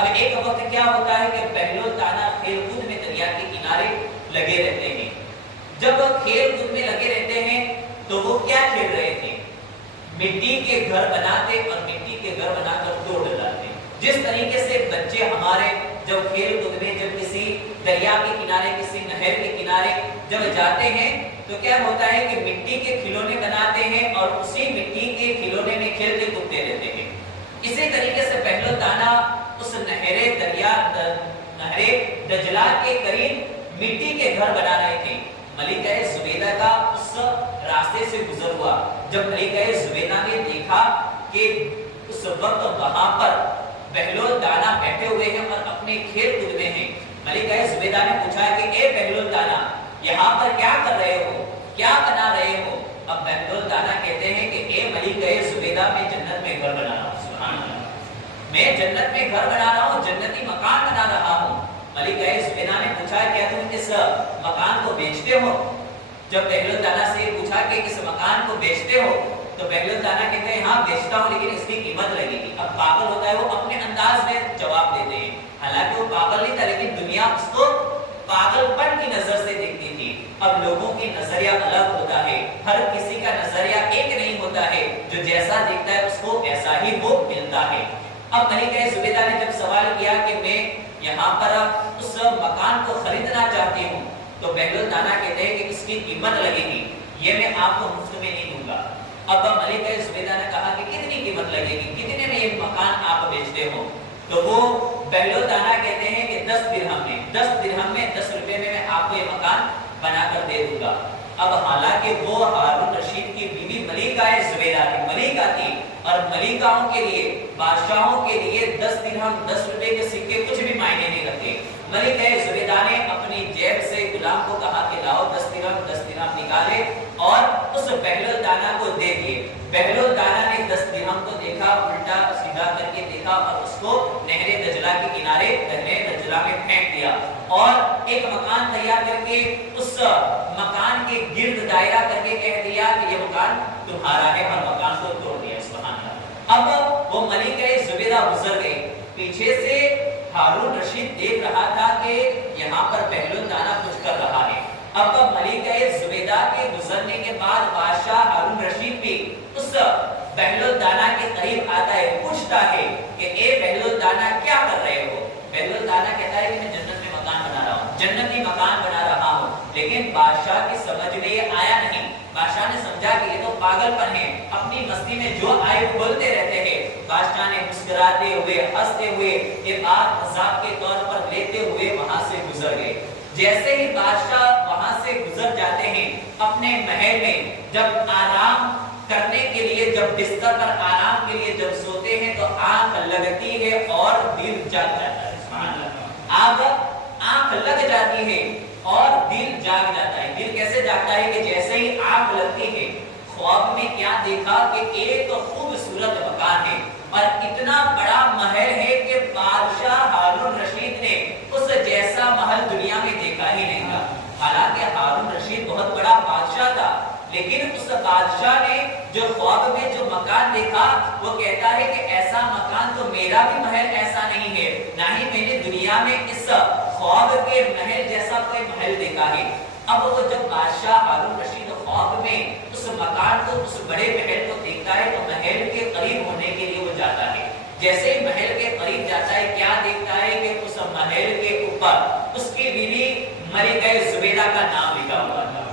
اب ایک وقت کیا ہوتا ہے کہ بہلول دانا کھیل کود میں دریا کے کنارے لگے رہتے ہیں. جب کھیل کود میں لگے رہتے ہیں تو وہ کیا کھیل رہے تھے؟ مٹی کے گھر بناتے اور مٹی کے گھر بنا کر توڑ ڈالتے. جس طریقے سے بچے ہمارے جب کھیل کود میں جب کسی دریا کے کنارے کسی نہر کے کنارے جب جاتے ہیں تو کیا ہوتا ہے کہ مٹی کے کھلونے بناتے ہیں اور اسی مٹی کے کھلونے میں کھیلتے کودتے رہتے ہیں. اسی طریقے سے بہلول دانا اس نہر دجلہ کے قریب مٹی کے گھر بنا رہے تھے. ملکہ زبیدہ کا اس راستے سے گزر ہوا. جب ملکہ زبیدہ نے دیکھا کہ اس وقت وہاں پر بہلول دانا بیٹھے ہوئے ہیں اور اپنے کھیل کود میں ہیں, ملکہ زبیدہ نے پوچھا کہ اے بہلول دانا یہاں پر کیا کر رہے ہو, کیا بنا رہے ہو؟ اب بہلول دانا کہتے ہیں کہ اے ملکہ زبیدہ میں جنت میں گھر بنا رہا ہوں. سبحان اللہ, میں جنت میں گھر بنا رہا ہوں, جنتی مکان بنا رہا ہوں. ملکہ زبیدہ نے پوچھا کیا تم اس مکان کو بیچتے ہو؟ جب بہلول دانا سے پوچھا کہ اس مکان کو بیچتے ہو تو بہلول دانا کہتے ہیں ہاں بیچتا ہوں لیکن اس کی قیمت لگے گی. اب پاگل ہوتا ہے وہ اپنے انداز میں جواب دیتے ہیں, حالانکہ وہ پاگل نہیں تھا لیکن دنیا اس کو پاگل پن کی نظر سے دیکھتی تھی. اب لوگوں کی نظریہ الگ ہوتا ہے, ہر کسی کا نظریہ ایک نہیں ہوتا ہے, جو جیسا دیکھتا ہے اس کو ایسا ہی وہ ملتا ہے. اب ملکہ زبیدہ نے جب سوال کیا کہ میں یہاں پر اس مکان کو خریدنا چاہتی ہوں تو بہلول دانا کہتے ہیں کہ اس کی قیمت لگے گی, یہ میں آپ کو مفت میں نہیں دوں گا. اب ملکہ زبیدہ نے کہا کہ کتنی قیمت لگے گی, کتنے میں یہ مکان آپ بیچتے ہو؟ تو وہ بہلول دانا کہتے ہیں کہ 10 درہم میں, 10 درہم میں 10 روپے میں آپ کو یہ مکان بنا کر دے دوں گا. اب حالانکہ وہ ہارون رشید کی بیوی ملکہ زبیدہ تھی, ملکہ تھی, اور ملکاؤں کے لیے بادشاہوں کے لیے 10 درہم 10 روپے کے سکے کچھ بھی معنی نہیں رکھتے. ملکہ زبیدہ نے اپنی جیب سے غلام کو کہا کہ لاؤ 10 درہم نکالے اور اس بہلول دانا کو دے دیے. بہلول دانا نے 10 درہم کو دیکھا, الٹا سیدھا کر کے دیکھا اور اس کو نہر دجلہ کے کنارے نہر دجلہ میں پھینک دیا اور ایک مکان تیار کر کے اس مکان کے گرد دائرہ کر کے کہہ دیا کہ یہ مکان تمہارا ہے اور مکان کو توڑ دیا. سبحان اللہ. اب وہ ملکہ زبیدہ گزر گئی, پیچھے سے ہارون رشید دیکھ رہا تھا کہ یہاں پر بہلول دانا کچھ کر رہا ہے. اب ملکہ زبیدہ کے گزرنے کے بعد بادشاہ ہارون رشید بھی اس بہلول دانا کے قریب آتا ہے, پوچھتا ہے کہ اے بہلول دانا کیا کر رہے ہو؟ بہلول دانا کہتا ہے کہ میں جنت میں مکان بنا رہا ہوں, جنتی مکان بنا رہا ہوں. لیکن بادشاہ کی سمجھ میں یہ آیا نہیں. بادشاہ نے سمجھا کہ یہ تو پاگل پن ہے, اپنی مستی میں جو آئے بولتے رہتے ہیں. بادشاہ نے مسکراتے ہوئے ہنستے ہوئے یہ بات مذاق کے طور پر لیتے ہوئے وہاں سے گزر گئے. جیسے ہی بادشاہ وہاں سے گزر جاتے ہیں اپنے محل میں, جب آرام کرنے کے لیے, جب بستر پر آرام کے لیے جب سوتے ہیں تو آنکھ لگتی ہے اور دل جاگ جاتا ہے. سبحان اللہ. اب آنکھ لگ جاتی ہے اور دل جاگ جاتا ہے. دل کیسے جاگتا ہے کہ جیسے ہی آنکھ لگتی ہے خواب میں کیا دیکھا کہ ایک تو خوبصورت مکان ہے اور اتنا بڑا محل ہے کہ بادشاہ ہارون رشید نے اس جیسا محل دنیا میں دیکھا ہی نہیں تھا. حالانکہ ہارون رشید بہت بڑا بادشاہ تھا, لیکن اس بادشاہ نے جو خواب میں جو مکان دیکھا وہ کہتا ہے کہ ایسا مکان تو میرا بھی محل ایسا نہیں ہے, نہ ہی میں نے دنیا میں اس خواب کے محل جیسا کوئی محل دیکھا ہے. اب وہ جب بادشاہ ہارون رشید خواب میں اس مکان کو, اس بڑے محل کو دیکھتا ہے تو محل کے قریب ہونے کے لیے وہ جاتا ہے. جیسے ہی محل کے قریب جاتا ہے کیا دیکھتا ہے کہ اس محل کے اوپر اس کی بیوی ملکہ زبیدہ کا نام لکھا ہوا تھا.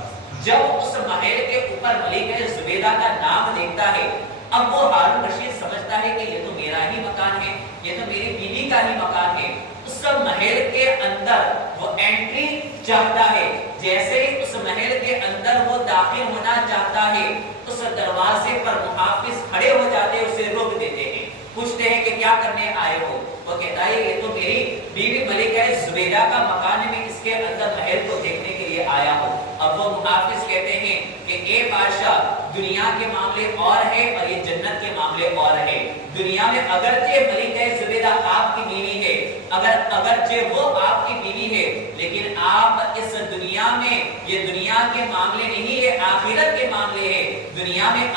جب اس محل کے اوپر ملکہ زبیدہ کا نام دیکھتا ہے اب وہ ہارون رشید سمجھتا ہے کہ یہ تو میرا ہی مکان ہے, یہ تو میری بیوی کا ہی مکان ہے. اس محل کے اندر وہ انٹری چاہتا ہے. جیسے ہی اس محل کے اندر وہ داخل ہونا چاہتا ہے اس دروازے پر محافظ کھڑے ہو جاتے, اسے روک دیتے ہیں, پوچھتے ہیں کہ کیا کرنے آئے ہو؟ وہ کہتا ہے یہ تو میری بیوی ملکہ زبیدہ کا مکان ہے, میں اس کے اندر محل کو دیکھنے کے لیے آیا ہوں. اب وہ محافظ کہتے ہیں کہ اے بادشاہ دنیا کے معاملے اور ہے اور یہ جنت کے معاملے اور ہے. دنیا میں اگرچہ ملکہ زبیدہ آپ کی بیوی ہے, اگرچہ وہ آپ کی بیوی ہے, لیکن آپ اس دنیا میں, یہ دنیا کے معاملے نہیں ہے, آخرت کے معاملے ہے. دنیا میں